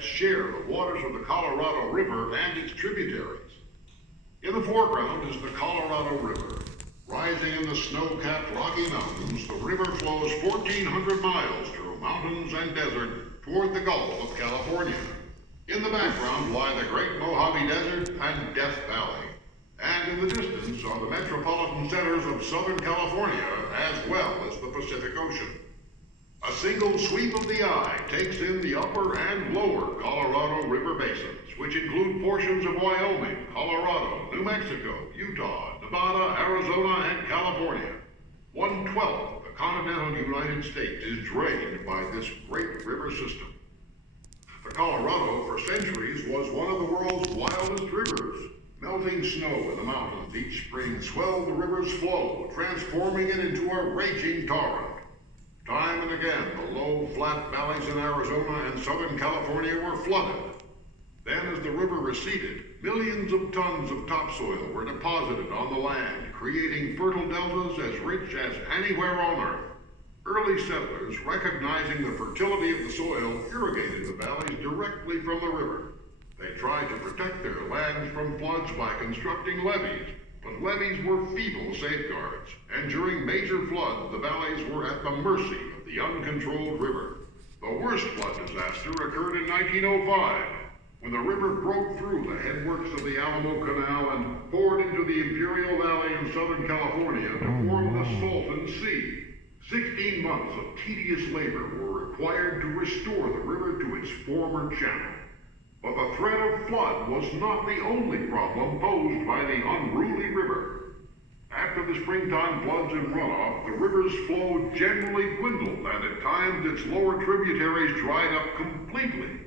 share the waters of the Colorado River and its tributaries. In the foreground is the Colorado River. Rising in the snow-capped Rocky Mountains, the river flows 1,400 miles through mountains and desert toward the Gulf of California. In the background lie the Great Mojave Desert and Death Valley. And in the distance are the metropolitan centers of Southern California as well as the Pacific Ocean. A single sweep of the eye takes in the upper and lower Colorado River basins, which include portions of Wyoming, Colorado, New Mexico, Utah, Nevada, Arizona, and California. 1/12 of the continental United States is drained by this great river system. The Colorado, for centuries, was one of the world's wildest rivers. Melting snow in the mountains each spring swelled the river's flow, transforming it into a raging torrent. Time and again, the low, flat valleys in Arizona and Southern California were flooded. Then, as the river receded, millions of tons of topsoil were deposited on the land, creating fertile deltas as rich as anywhere on Earth. Early settlers, recognizing the fertility of the soil, irrigated the valleys directly from the river. They tried to protect their lands from floods by constructing levees, but levees were feeble safeguards, and during major floods, the valleys were at the mercy of the uncontrolled river. The worst flood disaster occurred in 1905, when the river broke through the headworks of the Alamo Canal and poured into the Imperial Valley in Southern California to form the Salton Sea. 16 months of tedious labor were required to restore the river to its former channel. But the threat of flood was not the only problem posed by the unruly river. After the springtime floods and runoff, the river's flow generally dwindled, and at times its lower tributaries dried up completely.